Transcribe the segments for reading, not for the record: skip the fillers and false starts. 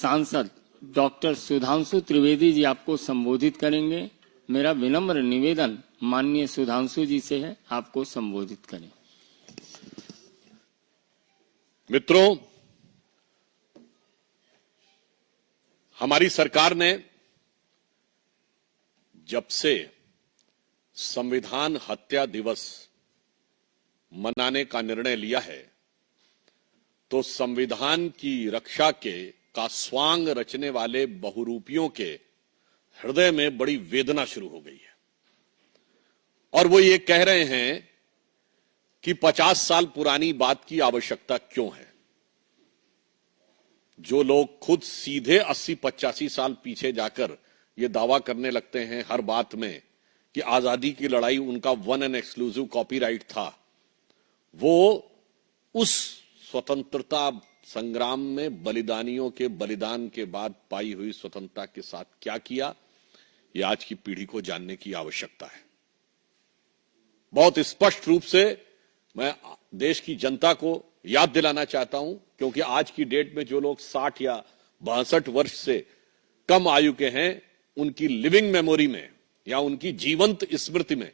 सांसद डॉक्टर सुधांशु त्रिवेदी जी आपको संबोधित करेंगे। मेरा विनम्र निवेदन माननीय सुधांशु जी से है, आपको संबोधित करें। मित्रों, हमारी सरकार ने जब से संविधान हत्या दिवस मनाने का निर्णय लिया है, तो संविधान की रक्षा का स्वांग रचने वाले बहुरूपियों के हृदय में बड़ी वेदना शुरू हो गई है। और वो ये कह रहे हैं कि 50 साल पुरानी बात की आवश्यकता क्यों है। जो लोग खुद सीधे 80-85 साल पीछे जाकर ये दावा करने लगते हैं हर बात में कि आजादी की लड़ाई उनका वन एंड एक्सक्लूसिव कॉपीराइट था, वो उस स्वतंत्रता संग्राम में बलिदानियों के बलिदान के बाद पाई हुई स्वतंत्रता के साथ क्या किया, यह आज की पीढ़ी को जानने की आवश्यकता है। बहुत स्पष्ट रूप से मैं देश की जनता को याद दिलाना चाहता हूं, क्योंकि आज की डेट में जो लोग 60 या 62 वर्ष से कम आयु के हैं, उनकी लिविंग मेमोरी में या उनकी जीवंत स्मृति में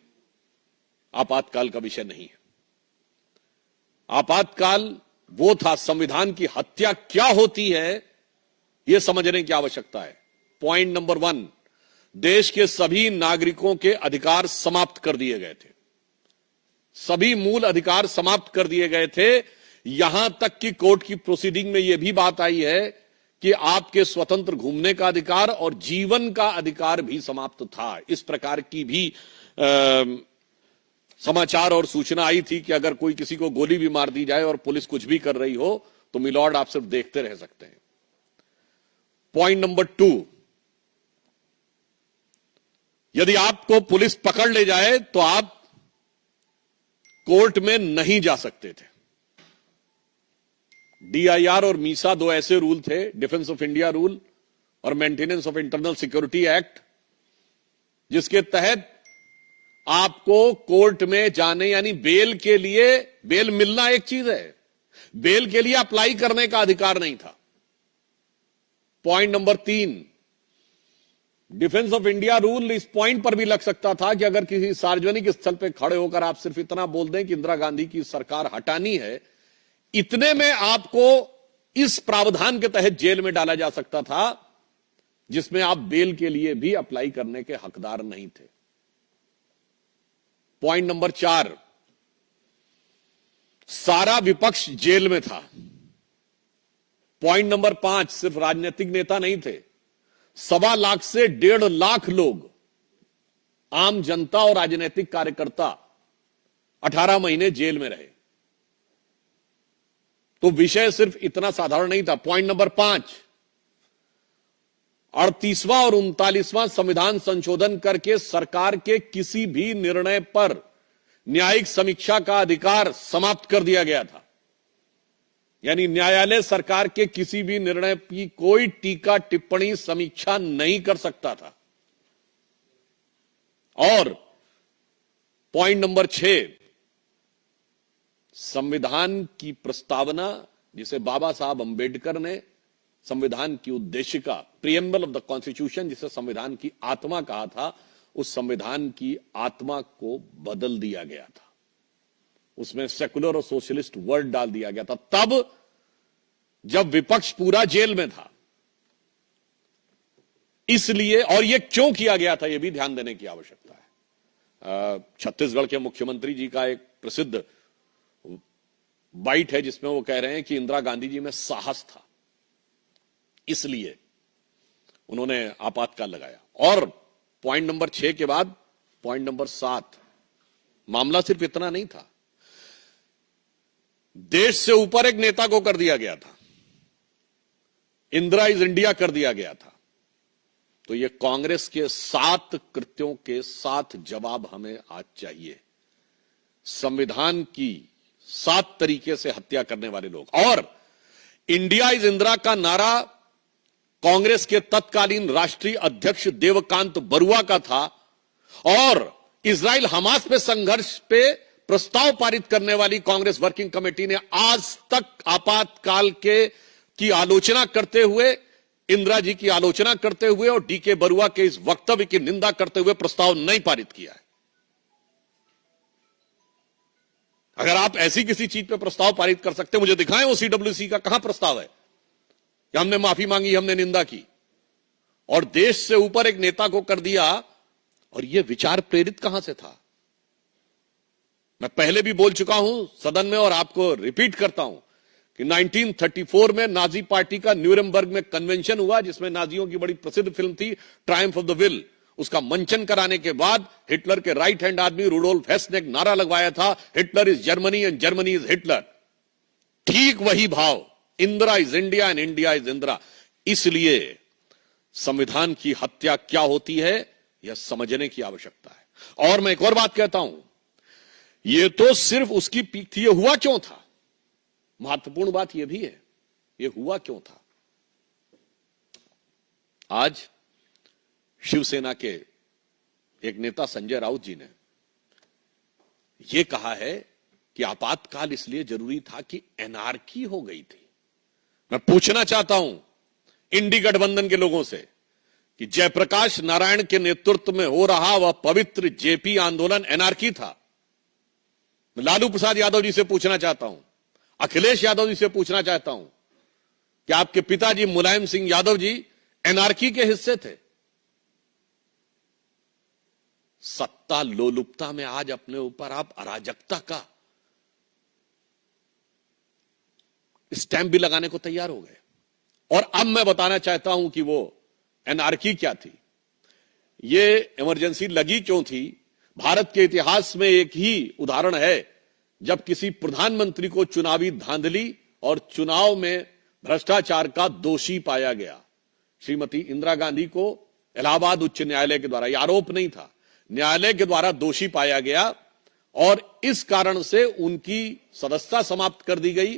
आपातकाल का विषय नहीं है। आपातकाल वो था, संविधान की हत्या क्या होती है यह समझने की आवश्यकता है। पॉइंट नंबर 1, देश के सभी नागरिकों के अधिकार समाप्त कर दिए गए थे। सभी मूल अधिकार समाप्त कर दिए गए थे। यहां तक कि कोर्ट की प्रोसीडिंग में यह भी बात आई है कि आपके स्वतंत्र घूमने का अधिकार और जीवन का अधिकार भी समाप्त था। इस प्रकार की भी समाचार और सूचना आई थी कि अगर कोई किसी को गोली भी मार दी जाए और पुलिस कुछ भी कर रही हो तो मिलॉर्ड आप सिर्फ देखते रह सकते हैं। पॉइंट नंबर 2, यदि आपको पुलिस पकड़ ले जाए तो आप कोर्ट में नहीं जा सकते थे। DIR और मीसा 2 ऐसे रूल थे, डिफेंस ऑफ इंडिया रूल और maintenance of internal security act, जिसके तहत आपको कोर्ट में जाने यानी बेल के लिए, बेल मिलना एक चीज है, बेल के लिए अप्लाई करने का अधिकार नहीं था। Point number 3, defence of India rule इस पॉइंट पर भी लग सकता था कि अगर किसी सार्वजनिक स्थल पर खड़े होकर आप सिर्फ इतना बोल दें कि इंदिरा गांधी की सरकार हटानी है, इतने में आपको इस प्रावधान के तहत जेल में डाला जा सकता था, जिसमें आप बेल के लिए भी अप्लाई करने के हकदार नहीं थे। पॉइंट नंबर 4, सारा विपक्ष जेल में था। पॉइंट नंबर 5, सिर्फ राजनीतिक नेता नहीं थे, 1.25 लाख से 1.5 लाख लोग, आम जनता और राजनीतिक कार्यकर्ता 18 महीने जेल में रहे। तो विषय सिर्फ इतना साधारण नहीं था। पॉइंट नंबर 5, 38वां और 39वां संविधान संशोधन करके सरकार के किसी भी निर्णय पर न्यायिक समीक्षा का अधिकार समाप्त कर दिया गया था। यानी न्यायालय सरकार के किसी भी निर्णय की कोई टीका टिप्पणी समीक्षा नहीं कर सकता था। और पॉइंट नंबर 6, संविधान की प्रस्तावना, जिसे बाबा साहब अंबेडकर ने संविधान की उद्देशिका, प्रीएम्बल ऑफ द कॉन्स्टिट्यूशन, जिसे संविधान की आत्मा कहा था, उस संविधान की आत्मा को बदल दिया गया था। उसमें सेकुलर और सोशलिस्ट वर्ड डाल दिया गया था, तब जब विपक्ष पूरा जेल में था। इसलिए, और यह क्यों किया गया था, यह भी ध्यान देने की आवश्यकता है। छत्तीसगढ़ के मुख्यमंत्री जी का एक प्रसिद्ध बाइट है जिसमें वो कह रहे हैं कि इंदिरा गांधी जी में साहस था, इसलिए उन्होंने आपातकाल लगाया। और पॉइंट नंबर 6 के बाद पॉइंट नंबर 7, मामला सिर्फ इतना नहीं था, देश से ऊपर एक नेता को कर दिया गया था, इंदिरा इज इंडिया कर दिया गया था। तो ये कांग्रेस के 7 कृत्यों के 7 जवाब हमें आज चाहिए। संविधान की 7 तरीके से हत्या करने वाले लोग। और इंडिया इज इंदिरा का नारा कांग्रेस के तत्कालीन राष्ट्रीय अध्यक्ष देवकांत बरुआ का था, और इजराइल हमास पे संघर्ष पे प्रस्ताव पारित करने वाली कांग्रेस वर्किंग कमेटी ने आज तक आपातकाल की आलोचना करते हुए इंदिरा जी की आलोचना करते हुए और डीके बरुआ के इस वक्तव्य की निंदा करते हुए प्रस्ताव नहीं पारित किया है। अगर आप ऐसी किसी चीज पे प्रस्ताव पारित कर सकते, मुझे दिखाएं वो सीडब्ल्यूसी का कहां प्रस्ताव है कि हमने माफी मांगी, हमने निंदा की और देश से ऊपर एक नेता को कर दिया। और यह विचार प्रेरित कहां से था? मैं पहले भी बोल चुका हूं सदन में और आपको रिपीट करता हूं कि 1934 में नाजी पार्टी का न्यूरेमबर्ग में कन्वेंशन हुआ, जिसमें नाजियों की बड़ी प्रसिद्ध फिल्म थी ट्रायम्फ ऑफ द विल। उसका मंचन कराने के बाद हिटलर के राइट हैंड आदमी रुडोल्फ हेस ने एक नारा लगवाया था, Hitler is Germany and Germany is Hitler. ठीक वही भाव, Indira is India and India is Indira. इसलिए संविधान की हत्या क्या होती है यह समझने की आवश्यकता है। और मैं एक और बात कहता हूं, यह तो सिर्फ उसकी पीक थी, यह हुआ क्यों था? महत्वपूर्ण बात यह भी है, यह हुआ क्यों था? आज शिवसेना के एक नेता संजय राउत जी ने यह कहा है कि आपातकाल इसलिए जरूरी था कि एनार्की हो गई थी। मैं पूछना चाहता हूं इंडी गठबंधन के लोगों से कि जयप्रकाश नारायण के नेतृत्व में हो रहा वह पवित्र जेपी आंदोलन एनार्की था? मैं लालू प्रसाद यादव जी से पूछना चाहता हूं, अखिलेश यादव जी से पूछना चाहता हूं कि आपके पिताजी मुलायम सिंह यादव जी एनार्की के हिस्से थे? सत्ता लोलुपता में आज अपने ऊपर आप अराजकता का स्टैंप भी लगाने को तैयार हो गए। और अब मैं बताना चाहता हूं कि वो एनार्की क्या थी, ये इमरजेंसी लगी क्यों थी। भारत के इतिहास में एक ही उदाहरण है जब किसी प्रधानमंत्री को चुनावी धांधली और चुनाव में भ्रष्टाचार का दोषी पाया गया। श्रीमती इंदिरा गांधी को इलाहाबाद उच्च न्यायालय के द्वारा, यह आरोप नहीं था, न्यायालय के द्वारा दोषी पाया गया और इस कारण से उनकी सदस्यता समाप्त कर दी गई।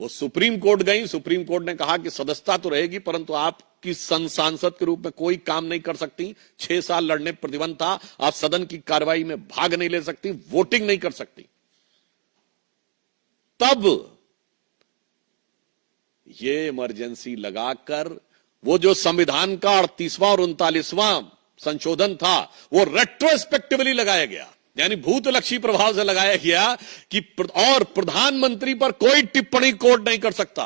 वो सुप्रीम कोर्ट गई, सुप्रीम कोर्ट ने कहा कि सदस्यता तो रहेगी परंतु आपकी सांसद के रूप में कोई काम नहीं कर सकती, 6 साल लड़ने पर प्रतिबंध था, आप सदन की कार्रवाई में भाग नहीं ले सकती, वोटिंग नहीं कर सकती। तब ये इमरजेंसी लगाकर वो जो संविधान का 38वां और 39वां संशोधन था वो रेट्रोस्पेक्टिवली लगाया गया, यानी भूतलक्षी प्रभाव से लगाया गया कि और प्रधानमंत्री पर कोई टिप्पणी कोर्ट नहीं कर सकता,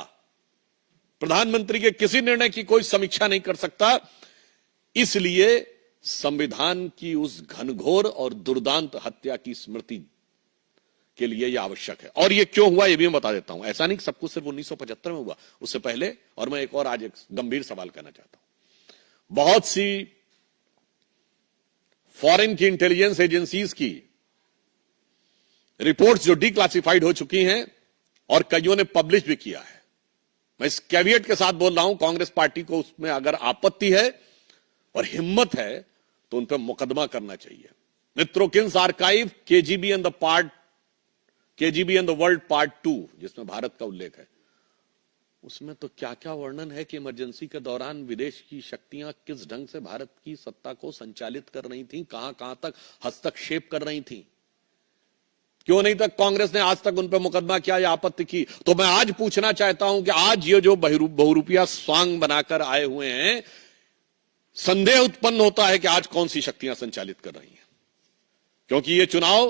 प्रधानमंत्री के किसी निर्णय की कोई समीक्षा नहीं कर सकता। इसलिए संविधान की उस घनघोर और दुर्दांत हत्या की स्मृति के लिए यह आवश्यक है। और यह क्यों हुआ यह भी मैं बता देता हूं। ऐसा नहीं सब कुछ सिर्फ 1975 में हुआ, उससे पहले। और मैं एक और आज एक गंभीर सवाल करना चाहता हूं। बहुत सी फॉरेन की इंटेलिजेंस एजेंसीज की रिपोर्ट्स जो डिक्लासिफाइड हो चुकी हैं और कईयों ने पब्लिश भी किया है, मैं इस कैविएट के साथ बोल रहा हूं, कांग्रेस पार्टी को उसमें अगर आपत्ति है और हिम्मत है तो उन पर मुकदमा करना चाहिए। Mitrokhin's archive KGB and the world part 2 जिसमें भारत का उल्लेख है, उसमें तो क्या क्या वर्णन है कि इमरजेंसी के दौरान विदेश की शक्तियां किस ढंग से भारत की सत्ता को संचालित कर रही थीं, कहां कहां तक हस्तक्षेप कर रही थीं। क्यों नहीं तक कांग्रेस ने आज तक उन पर मुकदमा किया या आपत्ति की? तो मैं आज पूछना चाहता हूं कि आज ये जो बहुरूपिया स्वांग बनाकर आए हुए हैं, संदेह उत्पन्न होता है कि आज कौन सी शक्तियां संचालित कर रही हैं, क्योंकि ये चुनाव